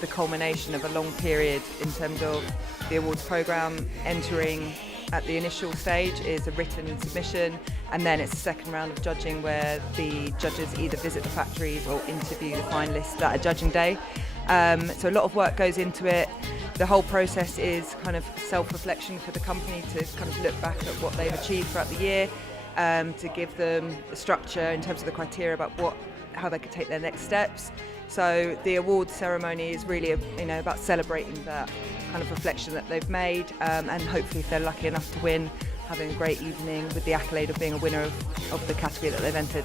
the culmination of a long period in terms of the awards programme. Entering at the initial stage is a written submission, and then it's a second round of judging where the judges either visit the factories or interview the finalists at a judging day. So a lot of work goes into it. The whole process is kind of self-reflection for the company to kind of look back at what they've achieved throughout the year, to give them a structure in terms of the criteria about how they could take their next steps. So the awards ceremony is really about celebrating that kind of reflection that they've made, and hopefully if they're lucky enough to win, having a great evening with the accolade of being a winner of the category that they've entered.